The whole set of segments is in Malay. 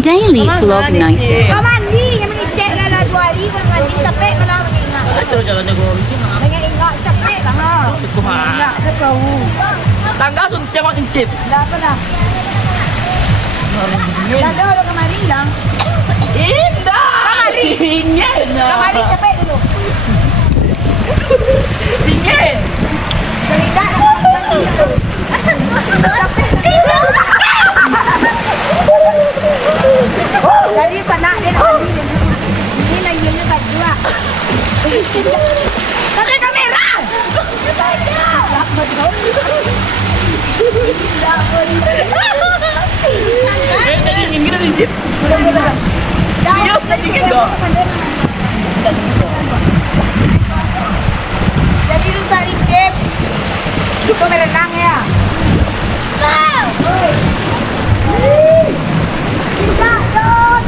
Daily vlog nice. Kau mandi, yang mengecek lah 2 hari kau mandi capek malah mengingat. Terus jalannya gue Mengingat capek lah ha. Kumaha. Tak tahu. Tangga sun tembak incip. Dah apa dah? Dah ada kemari hilang. Indah. Kamari. Dingin. Kamari capek dulu. Dingin. Cerita jadi panak dia nak mandi dia. Ini nak yang dekat juga. Pakai kamera. Tak betul. Tadi dingin kita incip. Dah dingin dong. Jadi lu cari chip. Kau merenang ya? Tidak dong.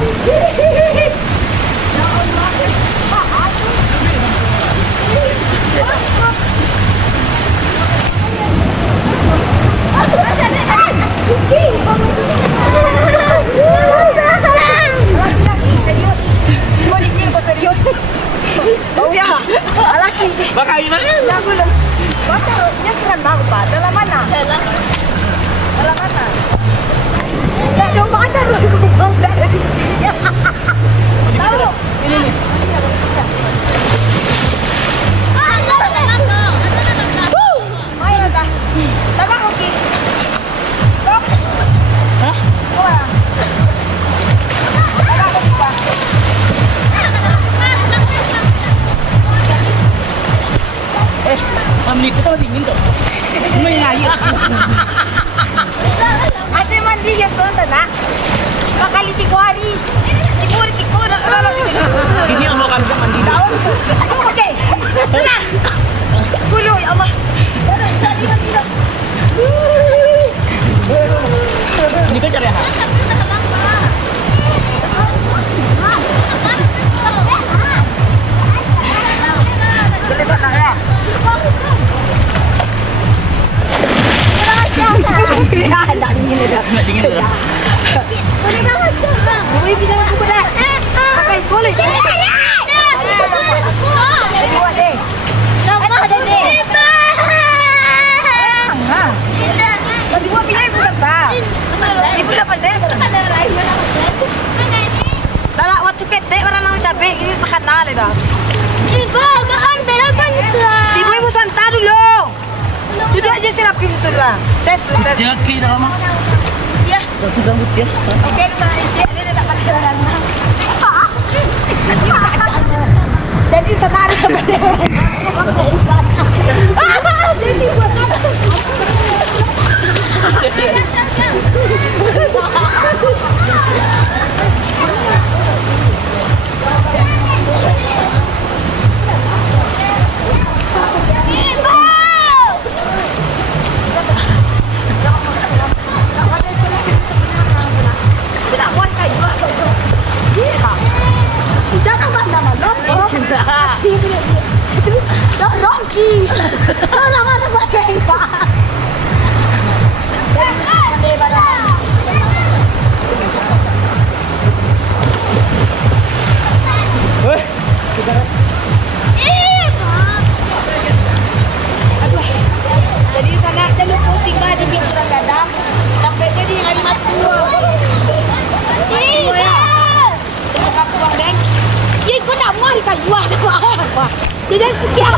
Oh ya, laki. Bakal gimana? Ya belum. Baca nyeseran bang Pak. Dalam mana? Dalam mana? Ya dong baca dulu. Tahu? Ini. Main dah. Tabak okey. Stop. Hah? Oh ya. Tabak okey Pak. Mandi kita dingin tuh. May air. Ada mandi ya tuan sana. Sekali 3 hari. Ibu risiko nak orang Ini yang mau kan mandi. tahu. Okey. Nah. Dulu ya Allah. Ini kan cari hal. Boleh tak nak ya? Ya, tak dingin dah. Nggak dingin tuh. Boleh tak macam? Boleh bisa aku berat. Pakai boleh. Buat deh. Nampak ada deh. Ha. Bagi buat pilih ibu dapat. Ibu dapat deh. Dalam waktu ketek orang nak cabai ini makan nale dah. Ibu, makan belapan tuh. Ibu santai dulu. Duduk aja serapi betul lah. Tes. Jaki dah lama. Ya. Sudah putih. Okey, saya dia tak pakai jalan. Jadi senari kepada. Jadi buat apa? Jangan benda malam. Dah rongki. Dah nama nak pakai pak. Jadi barang. Weh. Aduh. Jadi sana jalur pusing ada pikiran gadang. Sampai jadi hari mati. Aku buang deng. Ye, kau nak muar ikan jual apa? Jadi sekian.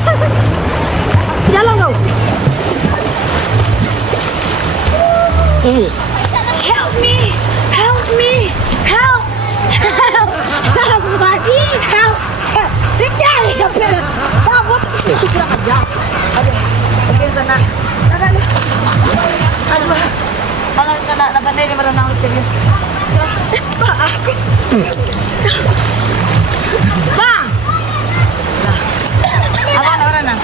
Jalan kau. Help me, help me, help, help, somebody, help. Sekian ya, kamu sudah kerja. Aduh, pergi sana. Aduh, malah sana nak pandai ni berenang serius. Pak aku. Bang. Abang nak berenang?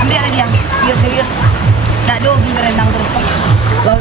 Ambil ada dia. Dia serius. Tak dogi berenang terus. Lalu